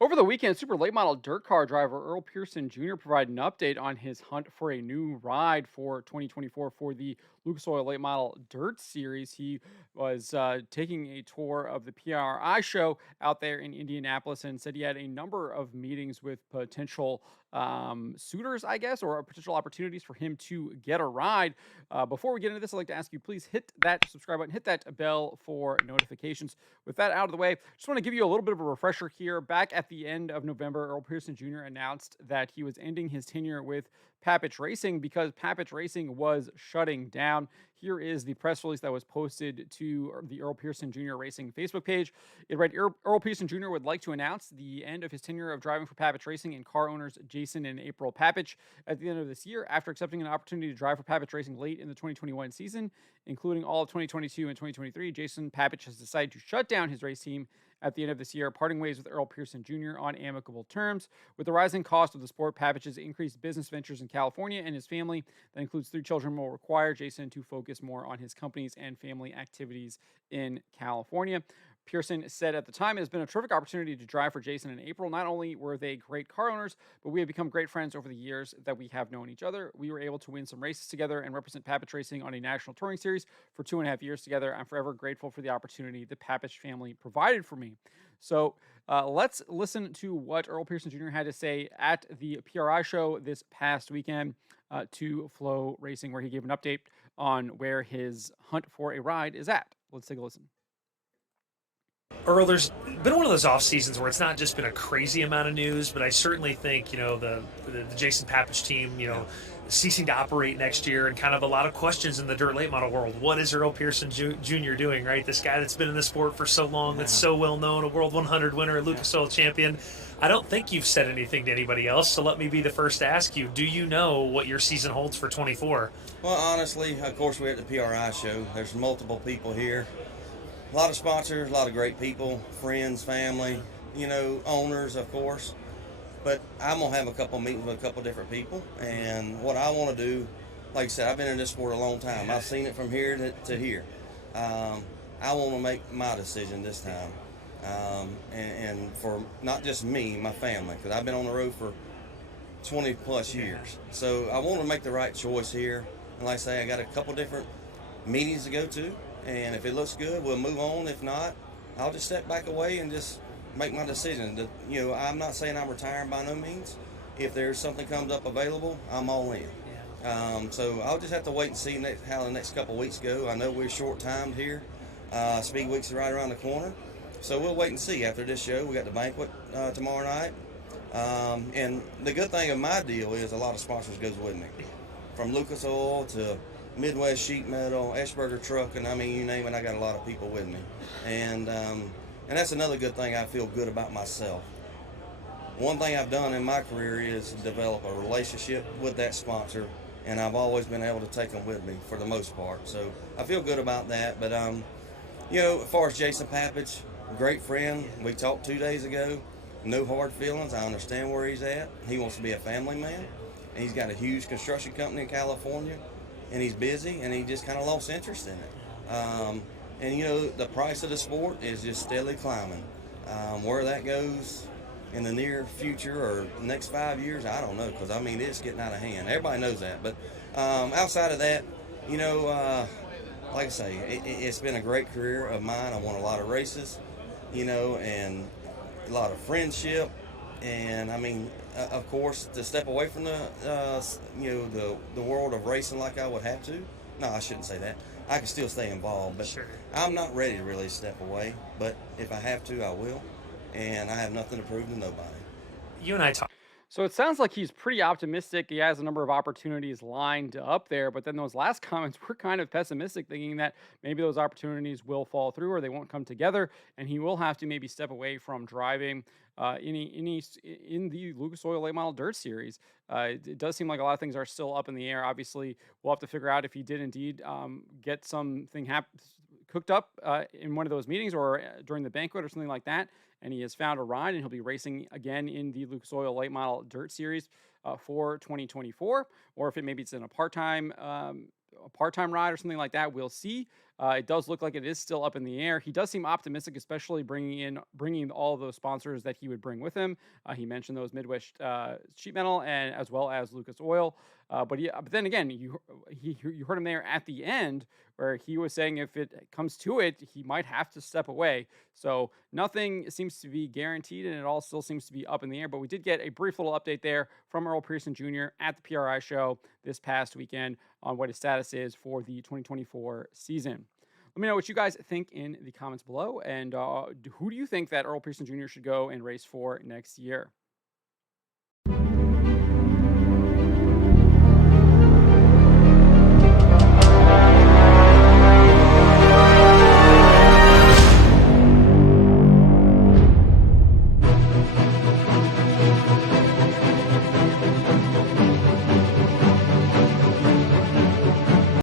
Over the weekend, super late model dirt car driver Earl Pearson Jr. provided an update on his hunt for a new ride for 2024 for the Lucas Oil Late Model Dirt Series. He was taking a tour of the PRI Show out there in Indianapolis and said he had a number of meetings with potential suitors, I guess, or potential opportunities for him to get a ride. Before we get into this, I'd like to ask you, please hit that subscribe button, hit that bell for notifications. With that out of the way, just want to give you a little bit of a refresher here. Back at the end of November, Earl Pearson Jr. announced that he was ending his tenure with Papich Racing because Papich Racing was shutting down. Here is the press release that was posted to the Earl Pearson Jr. Racing Facebook page. It read, Earl Pearson Jr. would like to announce the end of his tenure of driving for Papich Racing and car owners Jason and April Papich at the end of this year. After accepting an opportunity to drive for Papich Racing late in the 2021 season, including all of 2022 and 2023, Jason Papich has decided to shut down his race team at the end of this year, parting ways with Earl Pearson Jr. on amicable terms. With the rising cost of the sport, Papich's increased business ventures in California and his family, that includes 3 children, will require Jason to focus more on his companies and family activities in California. Pearson said at the time, it has been a terrific opportunity to drive for Jason and April. Not only were they great car owners, but we have become great friends over the years that we have known each other. We were able to win some races together and represent Papich Racing on a national touring series for 2.5 years together. I'm forever grateful for the opportunity the Papich family provided for me. So let's listen to what Earl Pearson Jr. had to say at the PRI show this past weekend to Flow Racing, where he gave an update on where his hunt for a ride is at. Let's take a listen. Earl, there's been one of those off seasons where it's not just been a crazy amount of news, but I certainly think the Jason Papich team, ceasing to operate next year, and kind of a lot of questions in the dirt late model world. What is Earl Pearson Jr. doing? Right, this guy that's been in the sport for so long, that's so well known, a World 100 winner, a Lucas Oil champion. I don't think you've said anything to anybody else, so let me be the first to ask you: do you know what your season holds for 24? Well, honestly, of course, we're at the PRI show. There's multiple people here. A lot of sponsors, a lot of great people, friends, family, owners, of course. But I'm going to have a couple meetings with a couple different people. And what I want to do, like I said, I've been in this sport a long time. I've seen it from here to here. I want to make my decision this time. And for not just me, my family, because I've been on the road for 20 plus years. So I want to make the right choice here. And like I say, I got a couple different meetings to go to. And if it looks good, we'll move on. If not, I'll just step back away and just make my decision. I'm not saying I'm retiring by no means. If there's something comes up available, I'm all in. So I'll just have to wait and see how the next couple of weeks go. I know we're short-timed here. Speed Week's right around the corner. So we'll wait and see after this show. We got the banquet tomorrow night. And the good thing of my deal is a lot of sponsors goes with me. From Lucas Oil to Midwest Sheet Metal, Eschberger Trucking, I mean, you name it, I got a lot of people with me. And that's another good thing I feel good about myself. One thing I've done in my career is develop a relationship with that sponsor, and I've always been able to take them with me for the most part. So I feel good about that. But, as far as Jason Papich, great friend. We talked 2 days ago. No hard feelings. I understand where he's at. He wants to be a family man. And he's got a huge construction company in California. And he's busy, and he just kind of lost interest in it. And the price of the sport is just steadily climbing. Where that goes in the near future or the next 5 years, I don't know, because, it's getting out of hand. Everybody knows that. But outside of that, like I say, it's been a great career of mine. I won a lot of races, and a lot of friendship. And, of course, to step away from the world of racing like I would have to. No, I shouldn't say that. I can still stay involved, but Sure. I'm not ready to really step away. But if I have to, I will. And I have nothing to prove to nobody. You and I talked. So it sounds like he's pretty optimistic. He has a number of opportunities lined up there, but then those last comments were kind of pessimistic, thinking that maybe those opportunities will fall through or they won't come together, and he will have to maybe step away from driving in the Lucas Oil Late Model Dirt Series. It does seem like a lot of things are still up in the air. Obviously, we'll have to figure out if he did indeed get something cooked up in one of those meetings or during the banquet or something like that, and he has found a ride, and he'll be racing again in the Lucas Oil Late Model Dirt Series for 2024, or if maybe it's in a part-time ride or something like that. We'll see. It does look like it is still up in the air. He does seem optimistic, especially bringing all of those sponsors that he would bring with him. He mentioned those Midwest sheet metal and as well as Lucas Oil. But then again, you heard him there at the end where he was saying if it comes to it, he might have to step away. So nothing seems to be guaranteed, and it all still seems to be up in the air. But we did get a brief little update there from Earl Pearson Jr. at the PRI Show this past weekend on what his status is for the 2024 season. Let me know what you guys think in the comments below, and who do you think that Earl Pearson Jr. should go and race for next year?